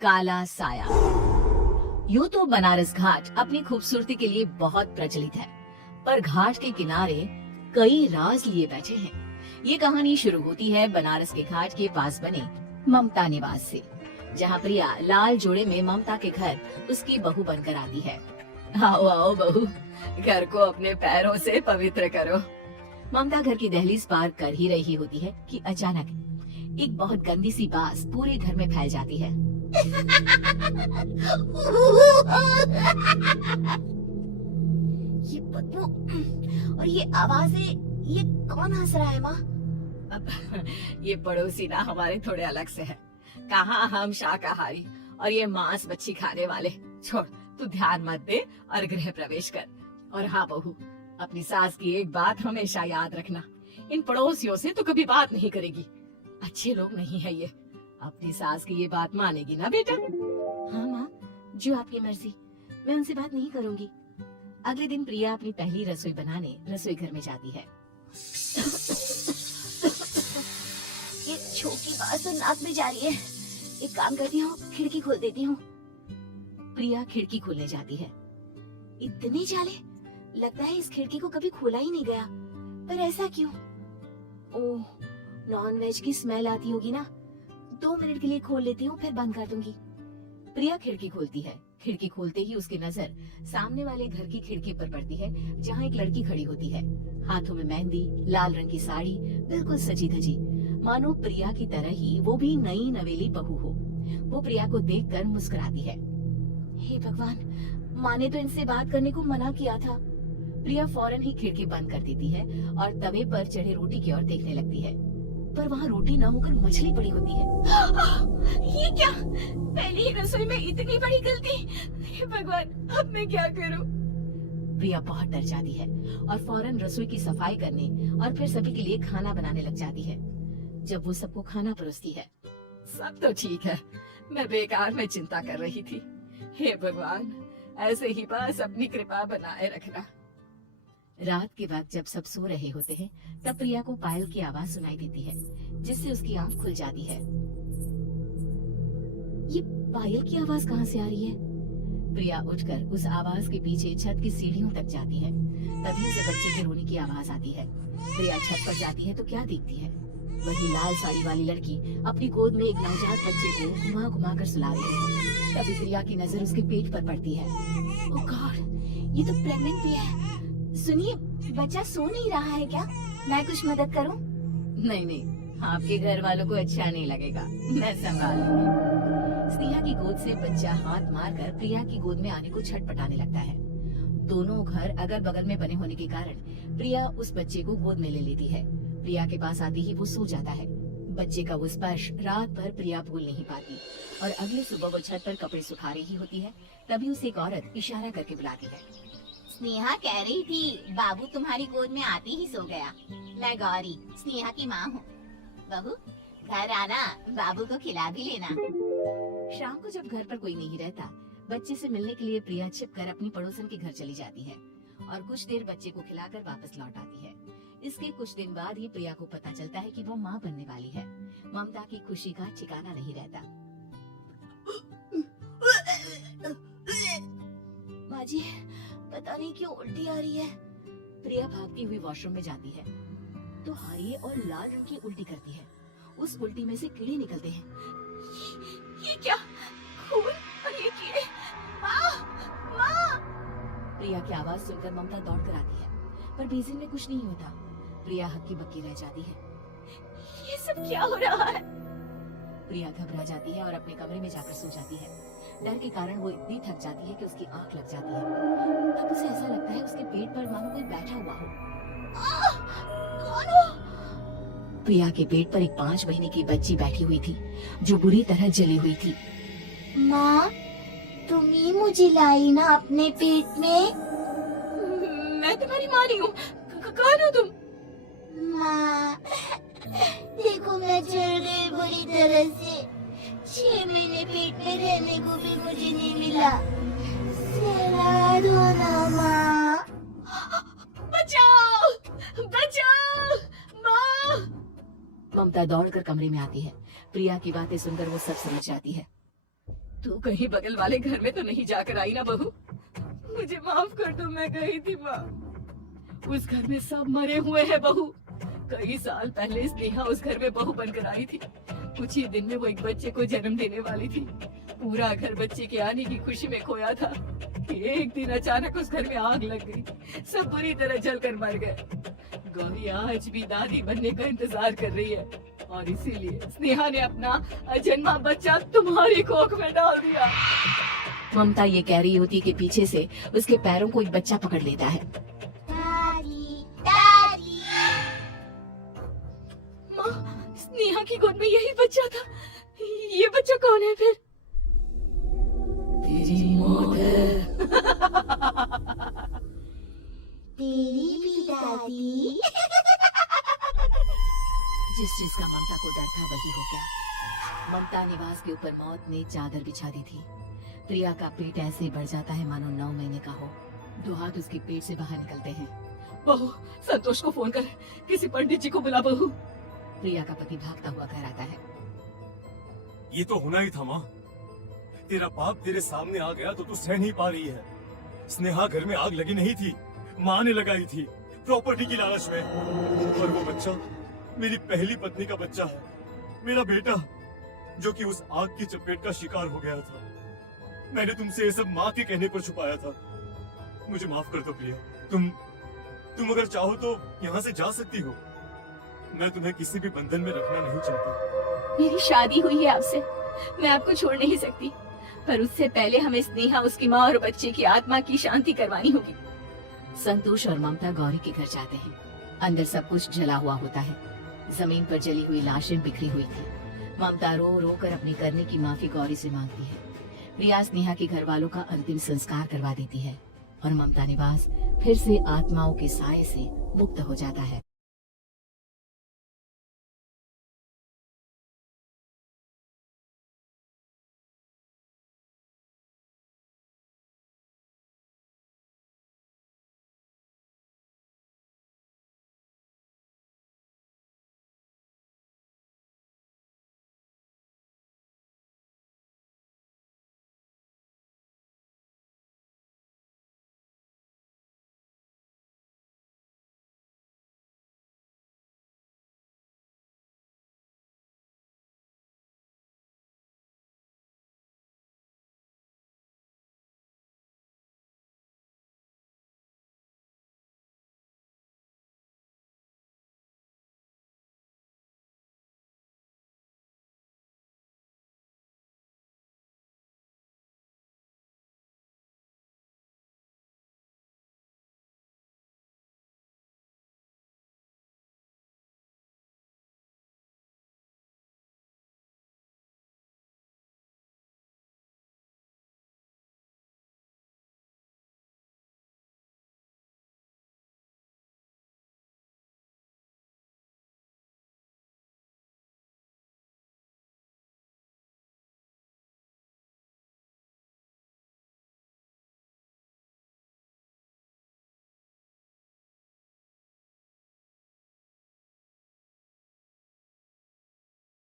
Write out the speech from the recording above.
काला साया। यूं तो बनारस घाट अपनी खूबसूरती के लिए बहुत प्रचलित है, पर घाट के किनारे कई राज लिए बैठे हैं। ये कहानी शुरू होती है बनारस के घाट के पास बने ममता निवास से, जहाँ प्रिया लाल जोड़े में ममता के घर उसकी बहू बनकर आती है। आओ आओ बहू, घर को अपने पैरों से पवित्र करो। ममता घर की दहलीज पार कर ही रही होती है कि अचानक एक बहुत गंदी सी बास पूरे घर में फैल जाती है। ये बदबू और ये आवाजें, ये कौन हंस रहा है माँ? ये पड़ोसी ना हमारे थोड़े अलग से है। कहाँ हम शाकाहारी और ये मांस मच्छी खाने वाले। छोड़, तू ध्यान मत दे और गृह प्रवेश कर। और हाँ बहू, अपनी सास की एक बात हमेशा याद रखना, इन पड़ोसियों से तो कभी बात नहीं करेगी। अच्छे लोग नहीं है ये। अपनी सास की ये बात मानेगी ना बेटा? हाँ माँ, जो आपकी मर्जी, मैं उनसे बात नहीं करूंगी। अगले दिन प्रिया अपनी पहली रसोई बनाने रसोई घर में जाती है। ये छोटी बात तो नाक में जा रही है। एक काम करती हूँ, खिड़की खोल देती हूँ। प्रिया खिड़की खोलने जाती है। इतने जाले, लगता है इस खिड़की को कभी खोला ही नहीं गया। पर ऐसा क्यों? ओह, नॉन वेज की स्मेल आती होगी ना। 2 मिनट के लिए खोल लेती हूँ, फिर बंद कर दूंगी। प्रिया खिड़की खोलती है। खिड़की खोलते ही उसकी नजर सामने वाले घर की खिड़की पर पड़ती है, जहाँ एक लड़की खड़ी होती है। हाथों में मेहंदी, लाल रंग की साड़ी, बिल्कुल सजी धजी, मानो प्रिया की तरह ही वो भी नई नवेली बहू हो। वो प्रिया को देखकर मुस्कुराती है। हे भगवान, माँ ने तो इनसे बात करने को मना किया था। प्रिया फौरन ही खिड़की बंद कर देती है और तवे पर चढ़े रोटी की ओर देखने लगती है, पर वहाँ रोटी न होकर मछली पड़ी होती है। ये क्या? पहली रसोई में इतनी बड़ी गलती। हे भगवान, अब मैं क्या करूं? प्रिया बहुत डर जाती है और फौरन रसोई की सफाई करने और फिर सभी के लिए खाना बनाने लग जाती है। जब वो सबको खाना परोसती है, सब तो ठीक है, मैं बेकार में चिंता कर रही थी। हे भगवान, ऐसे ही बस अपनी कृपा बनाए रखना। रात के वक्त जब सब सो रहे होते हैं, तब प्रिया को पायल की आवाज सुनाई देती है, जिससे उसकी आंख खुल जाती है। ये पायल की आवाज कहाँ से आ रही है? प्रिया उठकर उस आवाज के पीछे छत की सीढ़ियों तक जाती है। तभी उसे बच्चे के रोने की आवाज आती है। प्रिया छत पर जाती है तो क्या देखती है? वही लाल साड़ी वाली लड़की अपनी गोद में एक नवजात बच्चे को घुमा घुमा कर सुला रही है। तभी प्रिया की नजर उसके पेट पर पड़ती है। ओह गॉड, ये तो प्रेग्नेंट भी है। सुनिए, बच्चा सो नहीं रहा है क्या? मैं कुछ मदद करूं? नहीं नहीं, आपके घर वालों को अच्छा नहीं लगेगा, मैं संभाल लूंगी। स्नेहा की गोद से बच्चा हाथ मारकर प्रिया की गोद में आने को छटपटाने लगता है। दोनों घर अगल बगल में बने होने के कारण प्रिया उस बच्चे को गोद में ले लेती है। प्रिया के पास आते ही वो सो जाता है। बच्चे का वो स्पर्श रात भर प्रिया भूल नहीं पाती और अगली सुबह वो छत पर कपड़े सुखा रही होती है। तभी उसे एक औरत इशारा करके बुलाती है। स्नेहा कह रही थी बाबू तुम्हारी गोद में आते ही सो गया। मैं गौरी, स्नेहा की माँ हूँ। बहू, घर आना, बाबू को खिला भी लेना। शाम को जब घर पर कोई नहीं रहता, बच्चे से मिलने के लिए प्रिया छिपकर अपनी पड़ोसन के घर चली जाती है और कुछ देर बच्चे को खिलाकर वापस लौट आती है। इसके कुछ दिन बाद ही प्रिया को पता चलता है कि वो माँ बनने वाली है। ममता की खुशी का ठिकाना नहीं रहता। माँ जी, पता नहीं क्यों उल्टी आ रही है। प्रिया भागती हुई वॉशरूम में जाती है तो हरी और लाल रंग की उल्टी करती है। उस उल्टी में से कीड़े निकलते हैं। ये क्या? खून और ये कीड़े! माँ, माँ! प्रिया की आवाज सुनकर ममता दौड़कर आती है, पर बेसिन में कुछ नहीं होता। प्रिया हक्की बक्की रह जाती है। ये सब क्या हो रहा है? प्रिया घबरा जाती है और अपने कमरे में जाकर सो जाती है। डर के कारण वो इतनी थक जाती है कि उसकी आंख लग जाती है। तब उसे ऐसा लगता है उसके पेट पर मानो कोई बैठा हुआ हो। कौन हो? प्रिया के पेट पर एक 5 महीने की बच्ची बैठी हुई थी, जो बुरी तरह जली हुई थी। माँ, तुम ही मुझे लाई ना अपने पेट में? मैं तुम्हारी माँ नहीं हूँ। कौन हो तुम? माँ, देखो मैं जल गई बुरी तरह से। 6 महीने पेट में रहने को भी मुझे नहीं मिला। सहला दो ना माँ। बचाओ! बचाओ! माँ! ममता दौड़कर कमरे में आती है। प्रिया की बातें सुनकर वो सब समझ जाती है। तू कहीं बगल वाले घर में तो नहीं जाकर आई ना बहू? मुझे माफ कर दो, मैं गई थी माँ। उस घर में सब मरे हुए हैं बहू। कई साल पहले स्नेहा उस घर में बहू बनकर आई थी। कुछ ही दिन में वो एक बच्चे को जन्म देने वाली थी। पूरा घर बच्चे के आने की खुशी में खोया था। एक दिन अचानक उस घर में आग लग गई। सब बुरी तरह जलकर मर गए। गौरी आज भी दादी बनने का इंतजार कर रही है और इसीलिए स्नेहा ने अपना अजन्मा बच्चा तुम्हारी कोख में डाल दिया। ममता ये कह रही होती कि पीछे से उसके पैरों को एक बच्चा पकड़ लेता है। दादी, दादी। माँ, स्नेहा की गोद में यही बच्चा था। ये बच्चा कौन है फिर? तेरी मौत है। तेरी भी दादी। जिस चीज का ममता को डर था वही हो गया। ममता निवास के ऊपर मौत ने चादर बिछा दी थी। प्रिया का पेट ऐसे बढ़ जाता है मानो 9 महीने का हो। 2 हाथ उसके पेट से बाहर निकलते हैं। बहू, संतोष को फोन कर, किसी पंडित जी को बुला बहू। प्रिया का पति भागता हुआ घर आता है। ये तो होना ही था माँ। तेरा बाप तेरे सामने आ गया तो तू सह नहीं पा रही है। स्नेहा घर में आग लगी नहीं थी, माँ ने लगाई थी प्रॉपर्टी की लालच में। और वो बच्चा मेरी पहली पत्नी का बच्चा है, मेरा बेटा, जो कि उस आग की चपेट का शिकार हो गया था। मैंने तुमसे ये सब माँ के कहने पर छुपाया था। मुझे माफ कर दो प्रिया। तुम अगर चाहो तो यहाँ से जा सकती हो। मैं तुम्हें किसी भी बंधन में रखना नहीं चाहता। मेरी शादी हुई है आपसे, मैं आपको छोड़ नहीं सकती, पर उससे पहले हमें स्नेहा, उसकी माँ और बच्चे की आत्मा की शांति करवानी होगी। संतोष और ममता गौरी के घर जाते हैं। अंदर सब कुछ जला हुआ होता है। जमीन पर जली हुई लाशें बिखरी हुई थी। ममता रो रो कर अपने करने की माफी गौरी से मांगती है। प्रिया स्नेहा के घर वालों का अंतिम संस्कार करवा देती है और ममता निवास फिर से आत्माओं के साए से मुक्त हो जाता है।